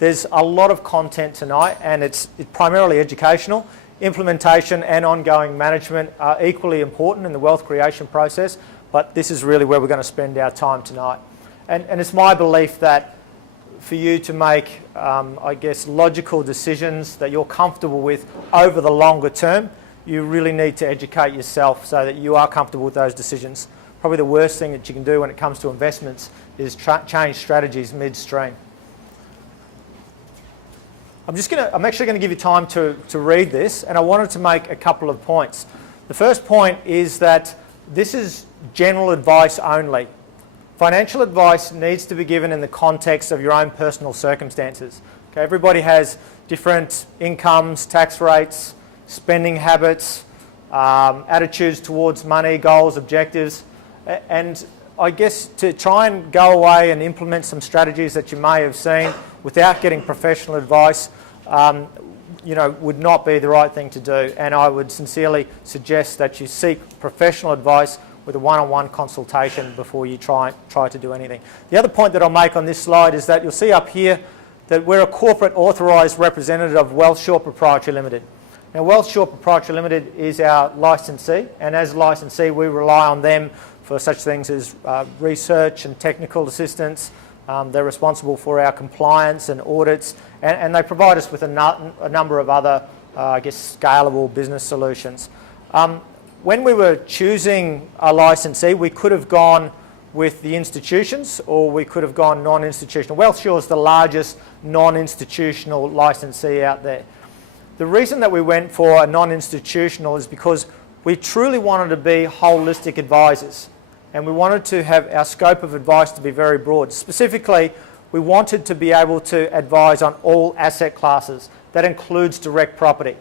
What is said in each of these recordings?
There's a lot of content tonight, and it's primarily educational. Implementation and ongoing management are equally important in the wealth creation process, but this is really where we're going to spend our time tonight. And it's my belief that for you to make, I guess, logical decisions that you're comfortable with over the longer term, you really need to educate yourself so that you are comfortable with those decisions. Probably the worst thing that you can do when it comes to investments is change strategies midstream. I'm actually going to give you time to read this, and I wanted to make a couple of points. The first point is that this is general advice only. Financial advice needs to be given in the context of your own personal circumstances. Okay, everybody has different incomes, tax rates, spending habits, attitudes towards money, goals, objectives, and I guess to try and go away and implement some strategies that you may have seen without getting professional advice, would not be the right thing to do. And I would sincerely suggest that you seek professional advice with a one-on-one consultation before you try to do anything. The other point that I'll make on this slide is that you'll see up here that we're a corporate authorised representative of Wealthshore Proprietary Limited. Now, Wealthshore Proprietary Limited is our licensee, and as a licensee we rely on them for such things as research and technical assistance. They're responsible for our compliance and audits, and they provide us with a number of other, scalable business solutions. When we were choosing a licensee, we could have gone with the institutions or we could have gone non-institutional. Wealthshore is the largest non-institutional licensee out there. The reason that we went for a non-institutional is because we truly wanted to be holistic advisors, and we wanted to have our scope of advice to be very broad. Specifically, we wanted to be able to advise on all asset classes. That includes direct property,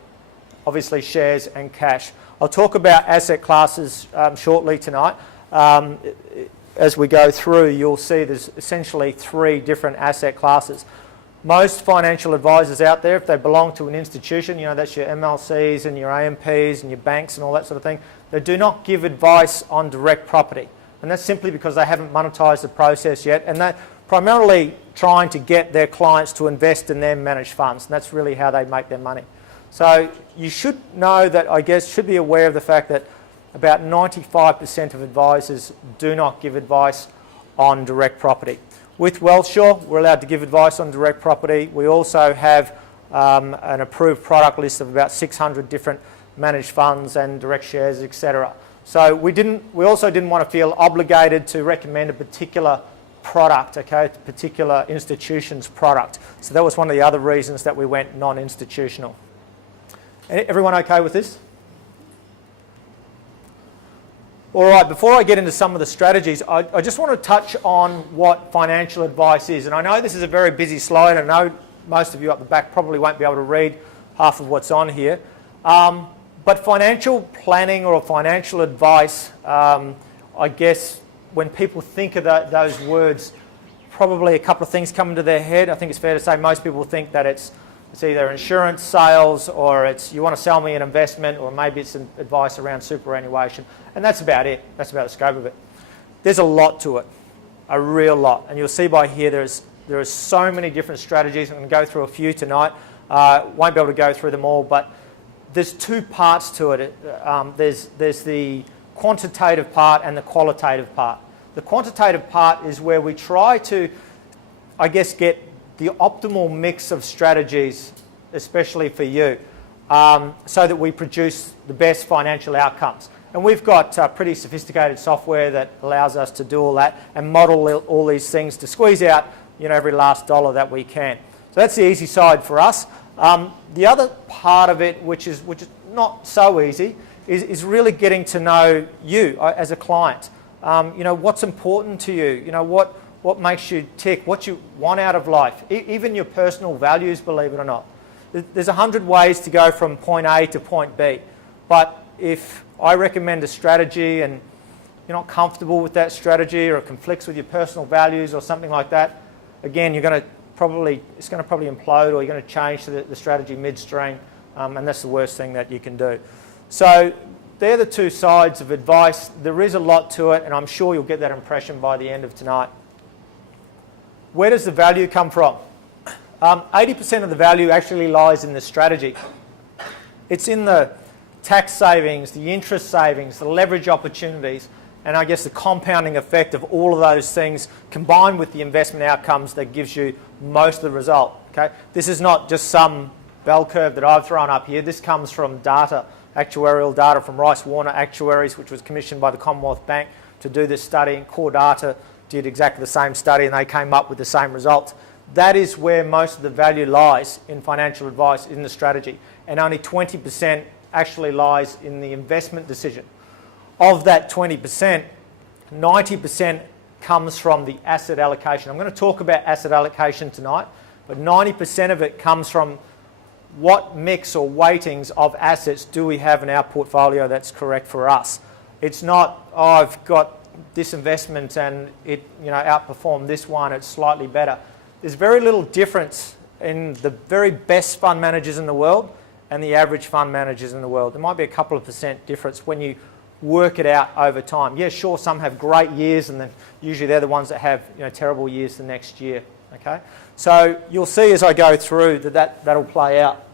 obviously shares and cash. I'll talk about asset classes shortly tonight. As we go through, you'll see there's essentially 3 different asset classes. Most financial advisors out there, if they belong to an institution, that's your MLCs and your AMPs and your banks and all that sort of thing, they do not give advice on direct property. And that's simply because they haven't monetised the process yet, and they're primarily trying to get their clients to invest in their managed funds, and that's really how they make their money. So you should know that, should be aware of the fact that about 95% of advisors do not give advice on direct property. With Wealthshore, we're allowed to give advice on direct property. We also have an approved product list of about 600 different managed funds and direct shares, etc. So we also didn't want to feel obligated to recommend a particular product, a particular institution's product. So that was one of the other reasons that we went non-institutional. Everyone okay with this? All right, before I get into some of the strategies, I just want to touch on what financial advice is. And I know this is a very busy slide. I know most of you up the back probably won't be able to read half of what's on here. But financial planning or financial advice, when people think of those words, probably a couple of things come into their head. I think it's fair to say most people think that it's either insurance sales, or it's you want to sell me an investment, or maybe it's an advice around superannuation. And that's about it. That's about the scope of it. There's a lot to it, a real lot. And you'll see by here there are so many different strategies. I'm going to go through a few tonight. Won't be able to go through them all, but there's 2 parts to it. There's the quantitative part and the qualitative part. The quantitative part is where we try to, get the optimal mix of strategies, especially for you, so that we produce the best financial outcomes. And we've got pretty sophisticated software that allows us to do all that and model all these things to squeeze out every last dollar that we can. So that's the easy side for us. The other part of it, which is not so easy, is really getting to know you as a client. What's important to you, what makes you tick, what you want out of life, even your personal values, believe it or not. There's 100 ways to go from point A to point B, but if I recommend a strategy and you're not comfortable with that strategy, or it conflicts with your personal values or something like that, again, it's going to probably implode, or you're going to change to the strategy midstream, and that's the worst thing that you can do. So they're the 2 sides of advice. There is a lot to it, and I'm sure you'll get that impression by the end of tonight. Where does the value come from? 80% of the value actually lies in the strategy. It's in the tax savings, the interest savings, the leverage opportunities, and I guess the compounding effect of all of those things combined with the investment outcomes that gives you most of the result. Okay? This is not just some bell curve that I've thrown up here. This comes from data, actuarial data from Rice Warner Actuaries, which was commissioned by the Commonwealth Bank to do this study, and Core Data did exactly the same study and they came up with the same results. That is where most of the value lies in financial advice, in the strategy, and only 20% actually lies in the investment decision. Of that 20%, 90% comes from the asset allocation. I'm going to talk about asset allocation tonight, but 90% of it comes from what mix or weightings of assets do we have in our portfolio that's correct for us. It's not, oh, I've got this investment and it outperformed this one, it's slightly better. There's very little difference in the very best fund managers in the world and the average fund managers in the world. There might be a couple of % difference when you work it out over time. Yeah, sure, some have great years and then usually they're the ones that have terrible years the next year. Okay, so you'll see as I go through that'll play out.